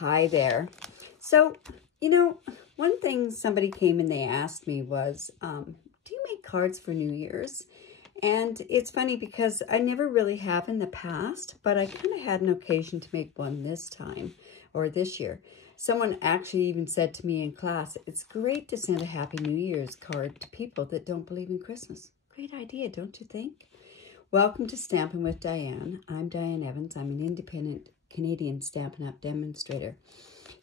Hi there. So, you know, one thing somebody came and they asked me was, do you make cards for New Year's? And it's funny because I never really have in the past, but I kind of had an occasion to make one this time or this year. Someone actually even said to me in class, it's great to send a Happy New Year's card to people that don't believe in Christmas. Great idea, don't you think? Welcome to Stampin' with Diane. I'm Diane Evans. I'm an independent Canadian Stampin' Up Demonstrator.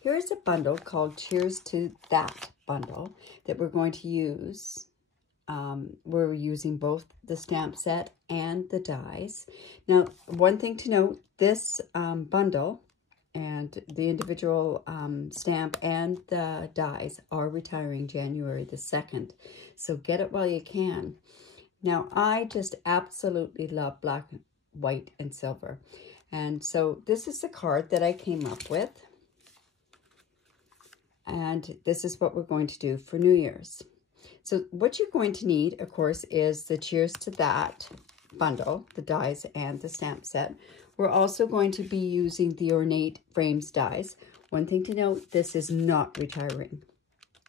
Here is a bundle called Cheers to That bundle that we're going to use. We're using both the stamp set and the dies. Now, one thing to note, this bundle and the individual stamp and the dies are retiring January the 2nd. So get it while you can. Now, I just absolutely love black, white, and silver. And so this is the card that I came up with. And this is what we're going to do for New Year's. So what you're going to need, of course, is the Cheers to That bundle, the dies and the stamp set. We're also going to be using the Ornate Frames dies. One thing to note, this is not retiring.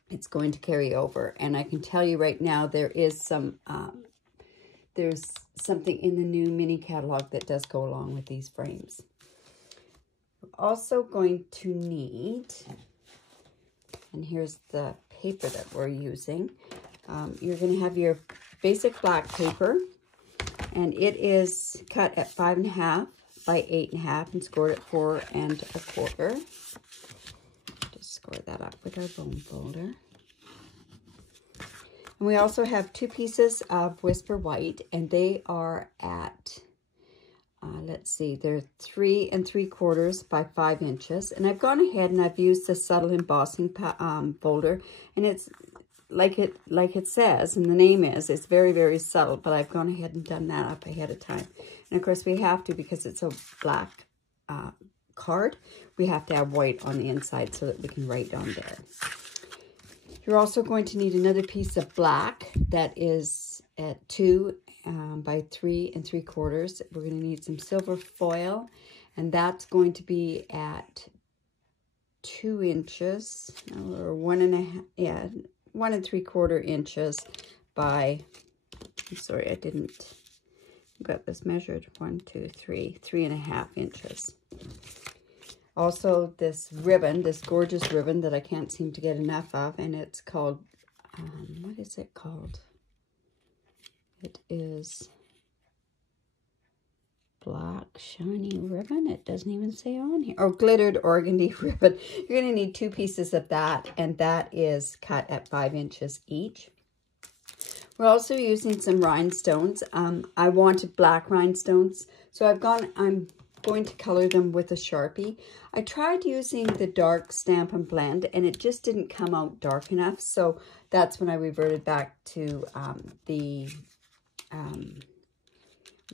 It's going to carry over. And I can tell you right now, there is some, there's something in the new mini catalog that does go along with these frames. We're also going to need, and here's the paper that we're using. You're going to have your basic black paper, and it is cut at 5.5 by 8.5 and scored at 4 1/4. Just score that up with our bone folder. And we also have 2 pieces of Whisper White, and they are at, let's see, they're 3 3/4 by 5 inches. And I've gone ahead and I've used the subtle embossing folder, and it's like it says, and the name is, it's very, very subtle, but I've gone ahead and done that up ahead of time. And of course we have to, because it's a black card, we have to have white on the inside so that we can write on there. You're also going to need another piece of black that is at 2 by 3 3/4. We're going to need some silver foil, and that's going to be at 2 inches, or 1.5, yeah, 1 3/4 inches by, I'm sorry, I didn't, got this measured, 1, 2, 3, 3.5 inches. Also, this ribbon, this gorgeous ribbon that I can't seem to get enough of, and it's called, what is it called? It is black shiny ribbon. It doesn't even say on here. Oh, glittered organdy ribbon. You're going to need 2 pieces of that, and that is cut at 5 inches each. We're also using some rhinestones. I wanted black rhinestones, so I'm going to color them with a Sharpie. I tried using the dark Stampin' Blend, and it just didn't come out dark enough, so that's when I reverted back to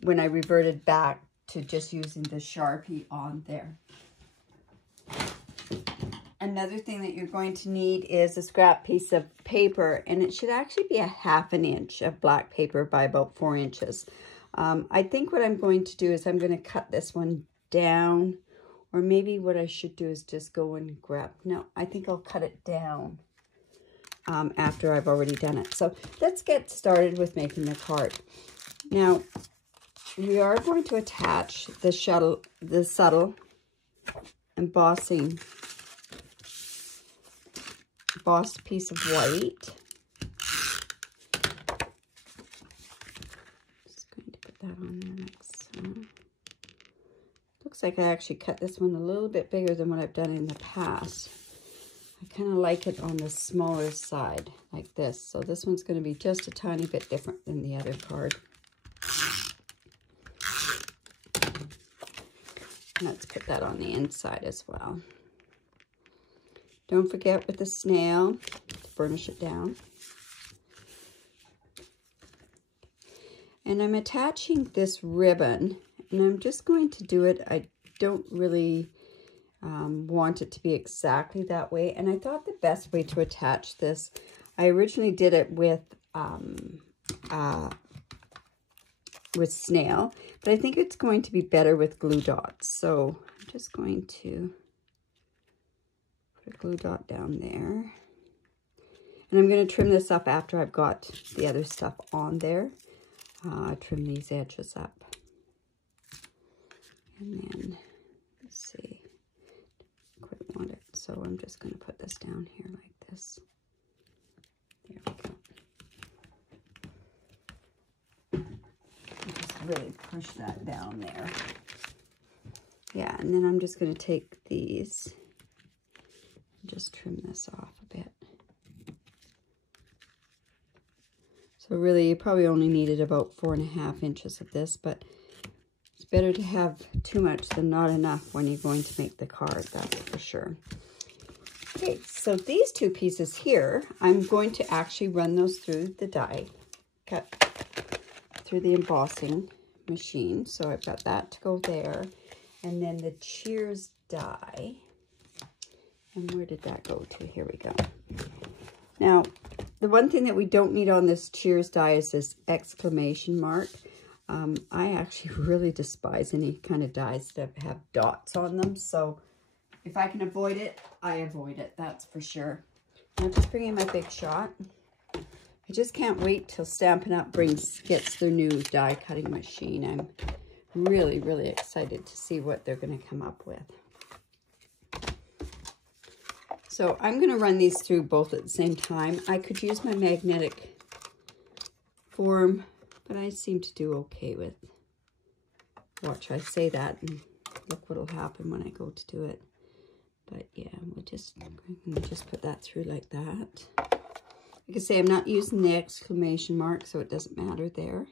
when I reverted back to just using the Sharpie on there. Another thing that you're going to need is a scrap piece of paper, and it should actually be a 1/2 inch of black paper by about 4 inches. I think what I'm going to do is I'm going to cut this one down, or maybe what I should do is just go and grab, no, I think I'll cut it down after I've already done it. So let's get started with making the card. Now, we are going to attach the subtle embossed piece of white. Just going to put that on there like so. Looks like I actually cut this one a little bit bigger than what I've done in the past. I kind of like it on the smaller side like this. So this one's going to be just a tiny bit different than the other card. Let's put that on the inside as well. Don't forget with the snail to burnish it down. And I'm attaching this ribbon, and I'm just going to do it. I don't really want it to be exactly that way. And I thought the best way to attach this, I originally did it with snail, but I think it's going to be better with glue dots. So I'm just going to Put a glue dot down there. And I'm going to trim this up after I've got the other stuff on there. Trim these edges up. And then, let's see, quite want it. So I'm just going to put this down here like this. There we go. Just really push that down there. Yeah, and then I'm just going to take these and just trim this off a bit. So really, you probably only needed about 4.5 inches of this, but it's better to have too much than not enough when you're going to make the card, that's for sure. Okay, so these two pieces here, I'm going to actually run those through the die cut, through the embossing machine. So I've got that to go there. And then the Cheers die. And where did that go to? Here we go. Now, the one thing that we don't need on this Cheers die is this exclamation mark. I actually really despise any kind of dies that have dots on them. So if I can avoid it, I avoid it. That's for sure. I'll just bring in my Big Shot. I just can't wait till Stampin' Up gets their new die cutting machine. I'm really, really excited to see what they're going to come up with. So I'm going to run these through both at the same time. I could use my magnetic form, but I seem to do okay with. Watch, I say that and look what'll happen when I go to do it. But yeah, we'll just put that through like that. Like I say, I'm not using the exclamation mark, so it doesn't matter there.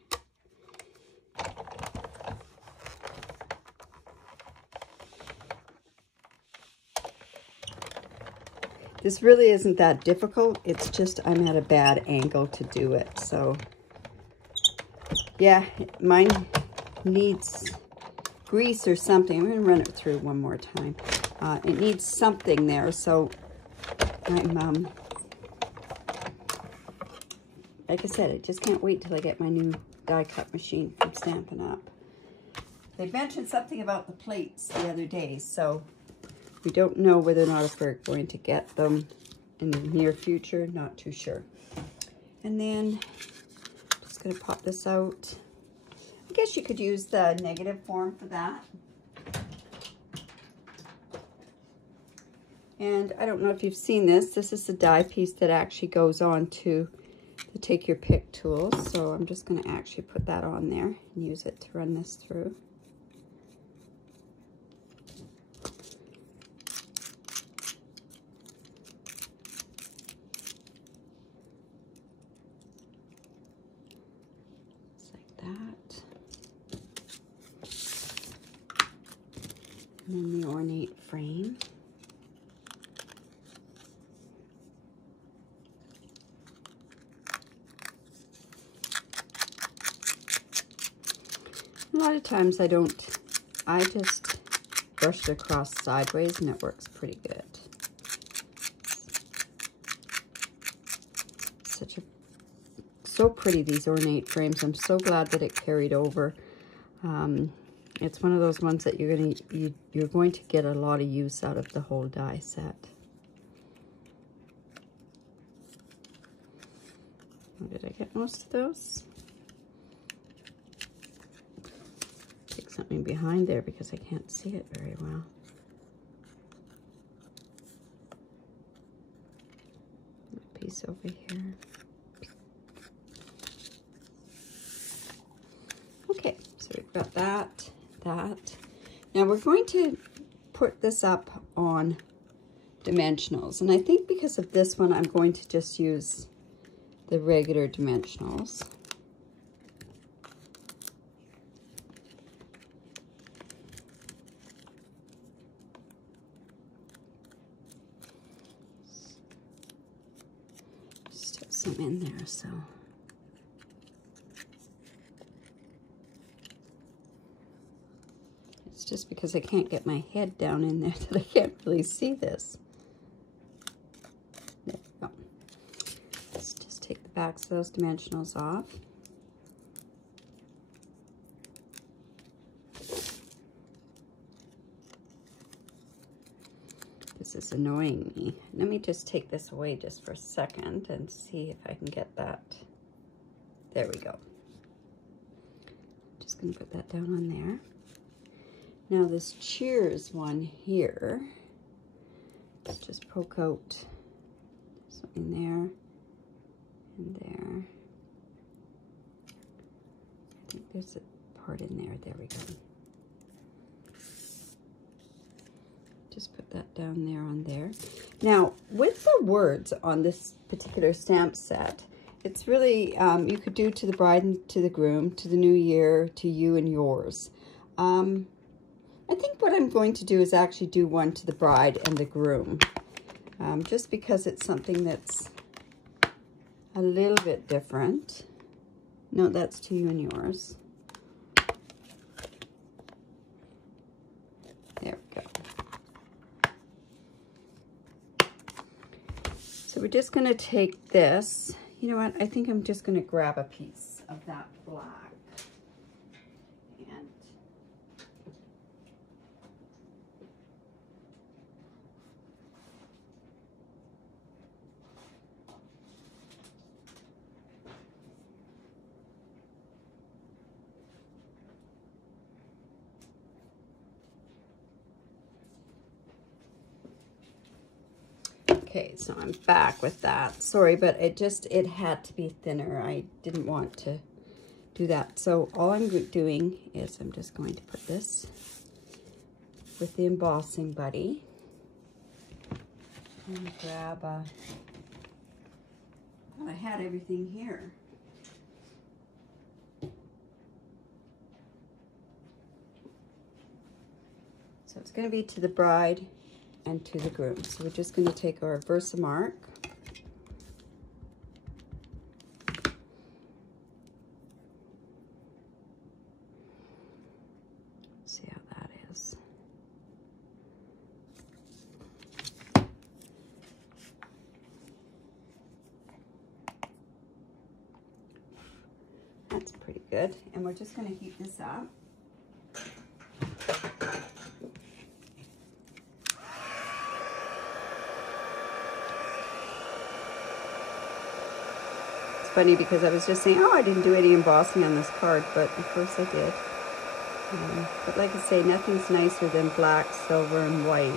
This really isn't that difficult. It's just I'm at a bad angle to do it. So yeah, mine needs grease or something. I'm going to run it through one more time. It needs something there. So I'm, like I said, I just can't wait till I get my new die cut machine from Stampin' Up. They mentioned something about the plates the other day, so we don't know whether or not if we're going to get them in the near future. Not too sure. And then I'm just going to pop this out. I guess you could use the negative form for that. And I don't know if you've seen this. This is the die piece that actually goes on to the Take Your Pick tool. So I'm just going to actually put that on there and use it to run this through. And then the ornate frame. A lot of times I just brush it across sideways and it works pretty good. So pretty, these ornate frames. I'm so glad that it carried over. It's one of those ones that you're going to get a lot of use out of the whole die set. Did I get most of those? Take something behind there because I can't see it very well. A piece over here. Okay, so we've got that. Now we're going to put this up on dimensionals, and I think because of this one I'm going to just use the regular dimensionals. Still some in there, so just because I can't get my head down in there that I can't really see this. There we go. Let's just take the backs of those dimensionals off. This is annoying me. Let me just take this away just for a second and see if I can get that. There we go. Just gonna put that down on there. Now this Cheers one here, let's just poke out something there and there. I think there's a part in there. There we go. Just put that down there on there. Now, with the words on this particular stamp set, it's really, you could do to the bride and to the groom, to the new year, to you and yours. I think what I'm going to do is actually do one to the bride and the groom, just because it's something that's a little bit different. No, that's to you and yours. There we go. So we're just going to take this. You know what? I think I'm just going to grab a piece of that black. And okay, so I'm back with that. Sorry, but it had to be thinner. I didn't want to do that. So all I'm doing is I'm just going to put this with the embossing buddy and grab a, well, I had everything here. So it's going to be to the bride and to the groom. So we're just going to take our Versamark. See how that is. That's pretty good. And we're just going to heat this up. Funny because I was just saying, oh, I didn't do any embossing on this card, but of course I did. But like I say, nothing's nicer than black, silver, and white.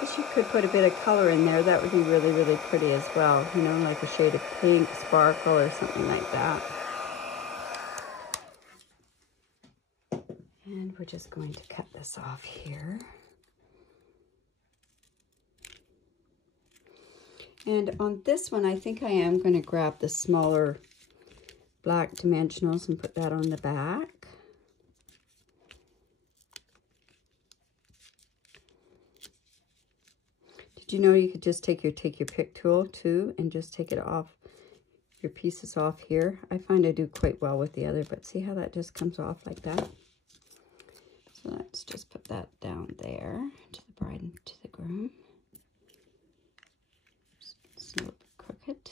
Guess you could put a bit of color in there. That would be really, really pretty as well. You know, like a shade of pink, sparkle, or something like that. And we're just going to cut this off here. And on this one, I think I am going to grab the smaller black dimensionals and put that on the back. Did you know you could just take your pick tool too and just take it off, your pieces off here? I find I do quite well with the other, but see how that just comes off like that? So let's just put that down there to the bride and to the groom. It's a little bit crooked.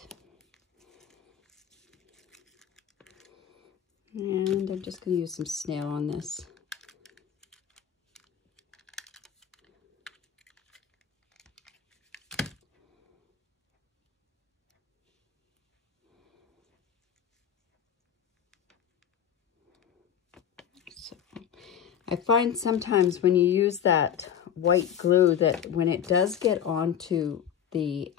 And I'm just going to use some snail on this. So I find sometimes when you use that white glue that when it does get onto the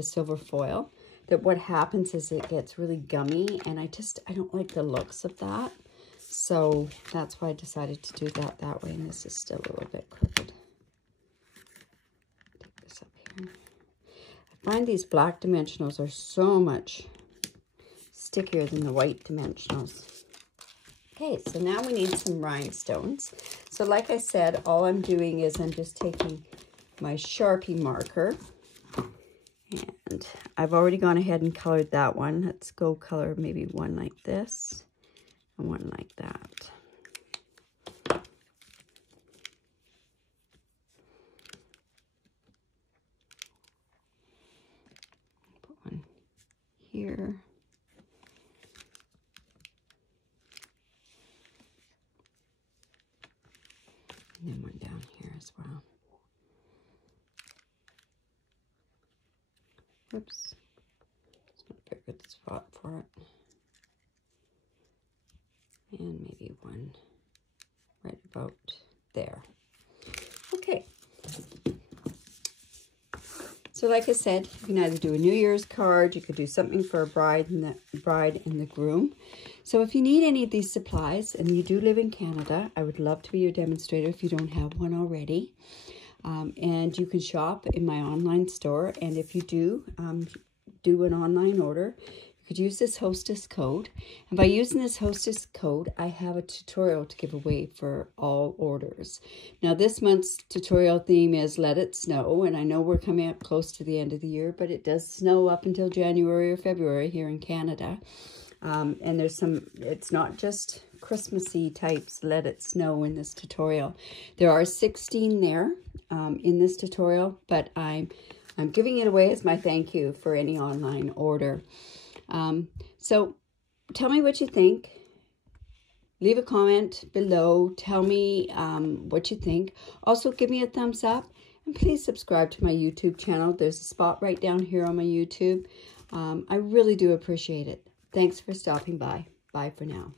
silver foil, that what happens is it gets really gummy, and I don't like the looks of that. So that's why I decided to do that way, and this is still a little bit crooked. Take this up here. I find these black dimensionals are so much stickier than the white dimensionals. Okay, so now we need some rhinestones. So like I said, all I'm doing is I'm just taking my Sharpie marker, and I've already gone ahead and colored that one. Let's go color maybe one like this and one like that. Put one here. And then one down here as well. Oops. It's not a very good spot for it. And maybe one right about there. Okay. So like I said, you can either do a New Year's card, you could do something for a bride and the groom. So if you need any of these supplies and you do live in Canada, I would love to be your demonstrator if you don't have one already. And you can shop in my online store. And if you do an online order, you could use this hostess code. And by using this hostess code, I have a tutorial to give away for all orders. Now this month's tutorial theme is Let It Snow. And I know we're coming up close to the end of the year, but it does snow up until January or February here in Canada. And there's some, it's not just Christmassy types Let It Snow in this tutorial. There are 16 there in this tutorial, but I'm giving it away as my thank you for any online order. So tell me what you think. Leave a comment below. Tell me what you think. Also, give me a thumbs up. And please subscribe to my YouTube channel. There's a spot right down here on my YouTube. I really do appreciate it. Thanks for stopping by. Bye for now.